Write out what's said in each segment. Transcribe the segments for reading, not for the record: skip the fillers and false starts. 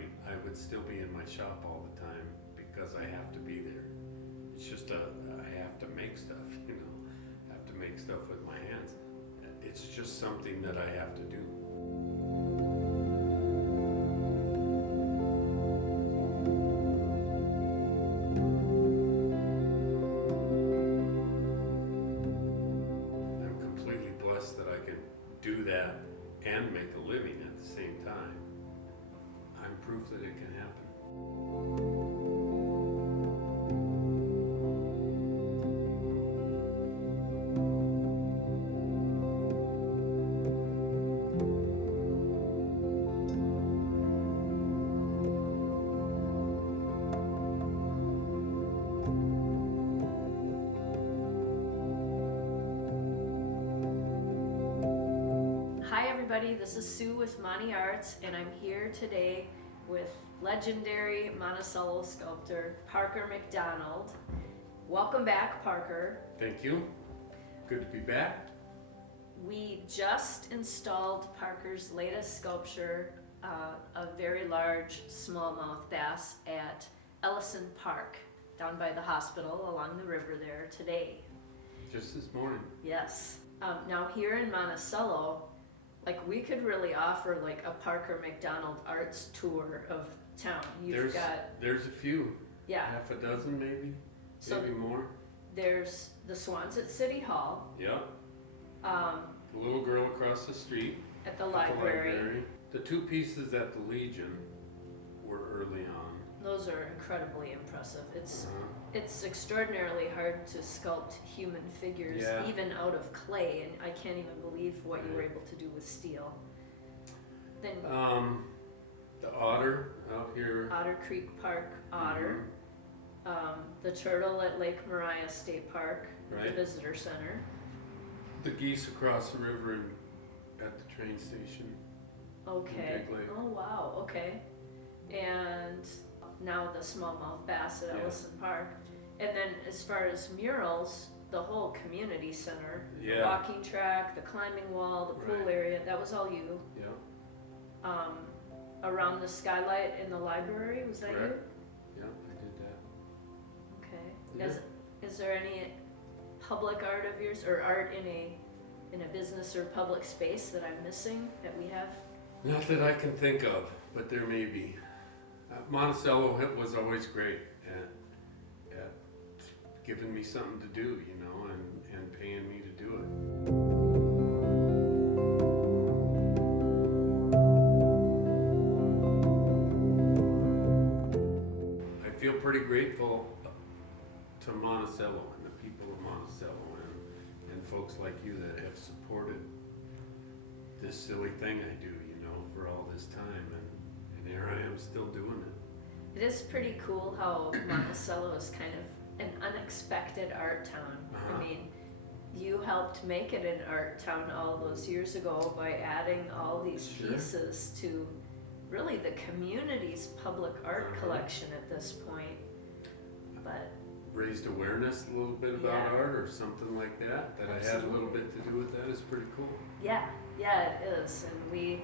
point, I would still be in my shop all the time because I have to be there. It's just I have to make stuff, you know. I have to make stuff with my hands. It's just something that I have to do. I'm completely blessed that I can do that and make a living at the same time. I'm proof that it can happen. Hi everybody, this is Sue with MontiArts, and I'm here today with legendary Monticello sculptor Parker McDonald. Welcome back, Parker. Thank you. Good to be back. We just installed Parker's latest sculpture, a very large smallmouth bass at Ellison Park, down by the hospital along the river there today. Just this morning. Yes. Now here in Monticello, like we could really offer like a Parker McDonald arts tour of town. There's a few. Yeah. Half a dozen maybe. So maybe more. There's the Swans at City Hall. Yeah. The little girl across the street. At the library. The two pieces at the Legion were early on. Those are incredibly impressive. It's extraordinarily hard to sculpt human figures, even out of clay, and I can't even believe what you were able to do with steel. Then the otter out here. Otter Creek Park otter. The turtle at Lake Maria State Park, the visitor center. The geese across the river and at the train station. Okay. Oh wow. Okay. And now the smallmouth bass at Ellison Park. And then as far as murals, the whole community center, the walking track, the climbing wall, the pool area, that was all you. Yeah. Around the skylight in the library, was that you? Yeah, I did that. Okay. Is there any public art of yours, or art in a business or public space that I'm missing that we have? Not that I can think of, but there may be. Monticello was always great at giving me something to do, you know, and paying me to do it. I feel pretty grateful to Monticello and the people of Monticello and folks like you that have supported this silly thing I do, you know, for all this time, and here I am still doing it. It is pretty cool how Monticello is kind of an unexpected art town. I mean, you helped make it an art town all those years ago by adding all these pieces to really the community's public art collection at this point. But raised awareness a little bit about art or something like that, I had a little bit to do with that is pretty cool. Yeah, it is, and we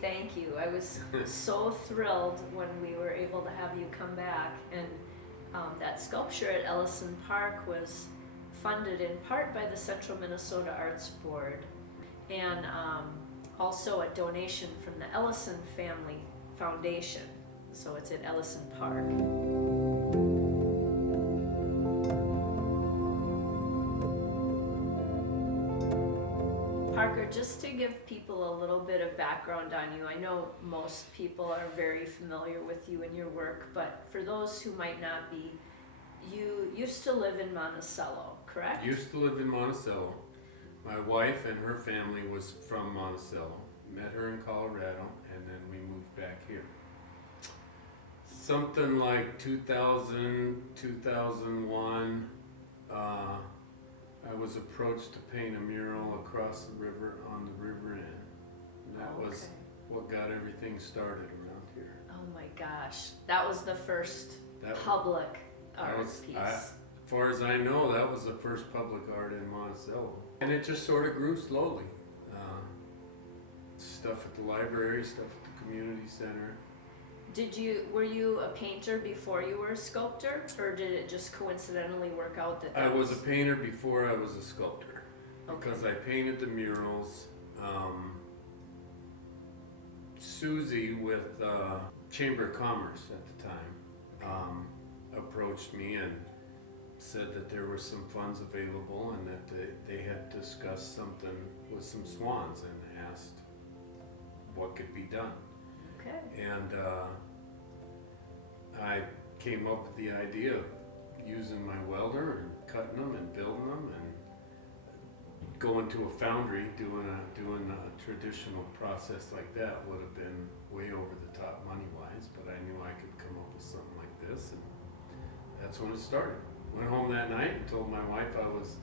thank you. I was so thrilled when we were able to have you come back, and that sculpture at Ellison Park was funded in part by the Central Minnesota Arts Board, and also a donation from the Ellison Family Foundation. So it's at Ellison Park. Parker, just to give people a little bit of background on you, I know most people are very familiar with you and your work, but for those who might not be, you used to live in Monticello, correct? Used to live in Monticello. My wife and her family was from Monticello. Met her in Colorado, and then we moved back here. Something like 2000, 2001, I was approached to paint a mural across the river on the river end. And that was what got everything started around here. Oh my gosh. That was the first public art piece. As far as I know, that was the first public art in Monticello. And it just sort of grew slowly. Stuff at the library, stuff at the community center. Were you a painter before you were a sculptor, or did it just coincidentally work out that I was a painter before I was a sculptor, Okay. because I painted the murals. Susie with Chamber of Commerce at the time approached me and said that there were some funds available and that they had discussed something with some swans and asked what could be done. Okay. And I came up with the idea of using my welder and cutting them and building them and going to a foundry, doing a traditional process like that would have been way over the top money-wise, but I knew I could come up with something like this, and that's when it started. Went home that night and told my wife I was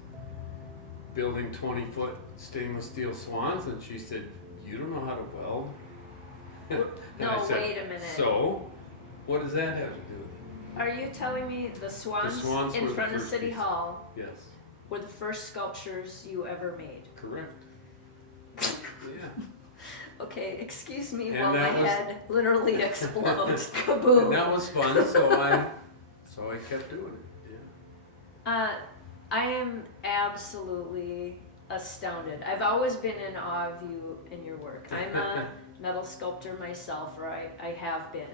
building 20-foot stainless steel swans, and she said, "You don't know how to weld?" And No, I said, wait a minute. "So, what does that have to do with it?" Are you telling me the swans swans in were the front of first City piece. Hall Yes, were the first sculptures you ever made? correct. Yeah. Okay, excuse me And while my that was- head literally explodes. And Kaboom! that was fun, so I kept doing it. Yeah. I am absolutely astounded. I've always been in awe of you and your work. I'm a metal sculptor myself, or I have been.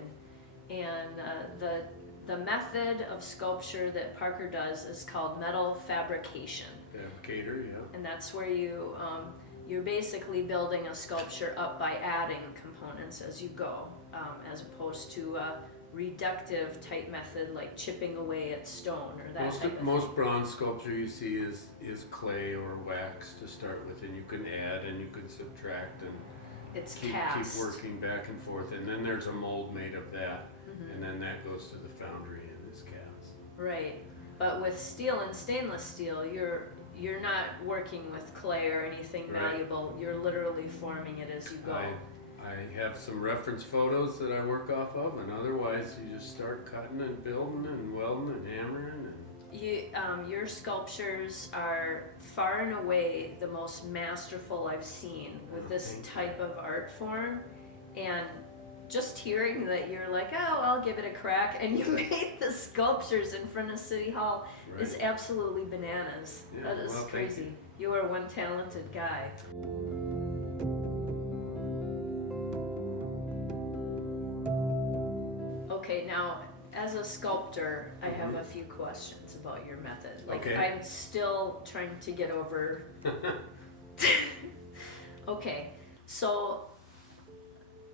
And the method of sculpture that Parker does is called metal fabrication. Fabricator, yeah. And that's where you're basically building a sculpture up by adding components as you go, as opposed to a reductive type method like chipping away at stone or that type of thing. Most bronze sculpture you see is clay or wax to start with, and you can add and you can subtract and It's keep cast. working back and forth, and then there's a mold made of that, Mhm. and then that goes to the foundry and is cast. Right, but with steel and stainless steel, you're not working with clay or anything Right. malleable. You're literally forming it as you go. I have some reference photos that I work off of, and otherwise you just start cutting and building and welding and hammering and Your sculptures are far and away the most masterful I've seen with this Thank you. type of art form, and just hearing that you're like, oh, I'll give it a crack, and you made the sculptures in front of City Hall is right. absolutely bananas. Yeah, That is well, thank crazy. You are one talented guy. Okay, now as a sculptor, I have a few questions about your method. Like, Okay. I'm still trying to get over. Okay, so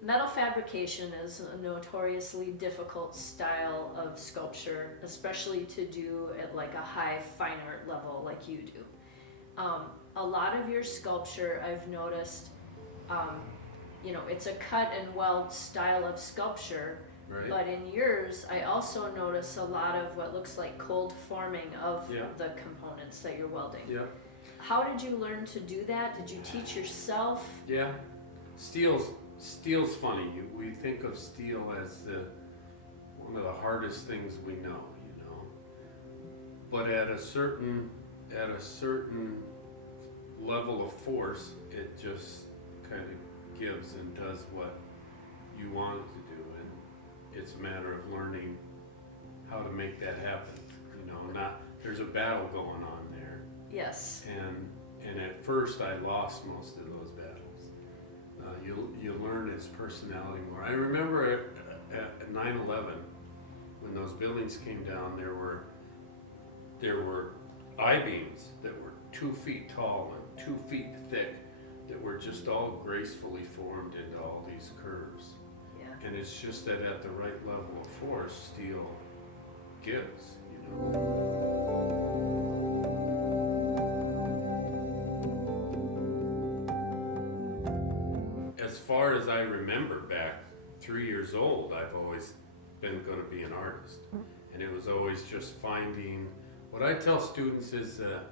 metal fabrication is a notoriously difficult style of sculpture, especially to do at like a high fine art level like you do. A lot of your sculpture, I've noticed, it's a cut and weld style of sculpture. Right. But in yours, I also notice a lot of what looks like cold forming of Yeah. the components that you're welding. Yeah. How did you learn to do that? Did you teach yourself? Yeah. Steel's funny. We think of steel as one of the hardest things we know, But at a certain level of force, it just kind of gives and does what you want it to do, and it's a matter of learning how to make that happen. There's a battle going on there, Yes. and at first I lost most of those battles. You learn its personality more. I remember at 9/11 when those buildings came down, there were I-beams that were 2 feet tall and 2 feet thick that were just all gracefully formed into all these curves. Yeah. And it's just that at the right level of force, steel gives, As far as I remember back 3 years old, I've always been going to be an artist. And it was always just finding, what I tell students is that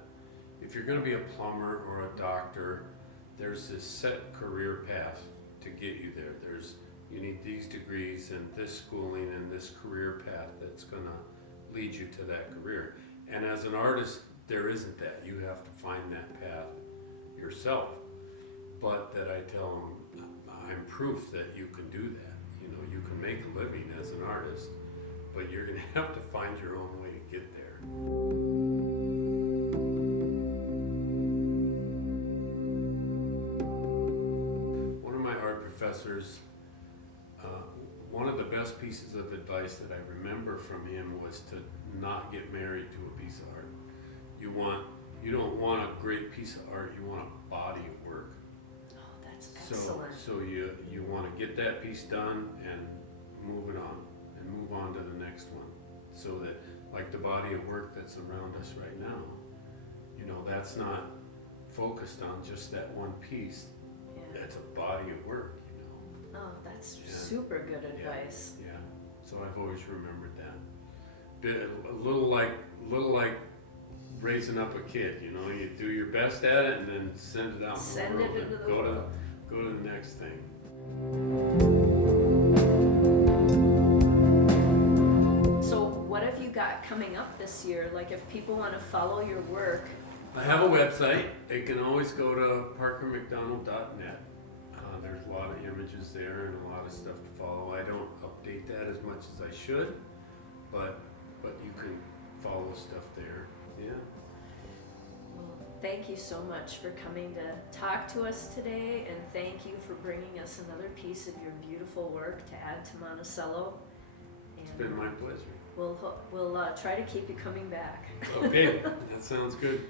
if you're going to be a plumber or a doctor, there's this set career path to get you there. You need these degrees and this schooling and this career path that's going to lead you to that career. And as an artist, there isn't that. You have to find that path yourself. But that I tell them, I'm proof that you can do that. You can make a living artist, but you're gonna have to find your own way to get there. One of my art professors, one of the best pieces of advice that I remember from him was to not get married to a piece of art. You don't want a great piece of art, you want a body of work. Oh, that's excellent. So you want to get that piece done and move it on, and move on to the next one. So that, like the body of work that's around us right now, you know, that's not focused on just that one piece. Yeah. That's a body of work, you know. Oh, that's Yeah. super good advice. Yeah. So I've always remembered that. A little like raising up a kid, you know, you do your best at it and then send it out in Send the it world into and the world. go to the next thing. So what have you got coming up this year? Like if people want to follow your work, I have a website. They can always go to parkermcdonald.net. There's a lot of images there and a lot of stuff to follow. I don't update that as much as I should, but you can follow stuff there. Yeah. well, thank you so much for coming to talk to us today, and thank you for bringing us another piece of your beautiful work to add to Monticello. It's been my pleasure. We'll try to keep you coming back. Okay, that sounds good.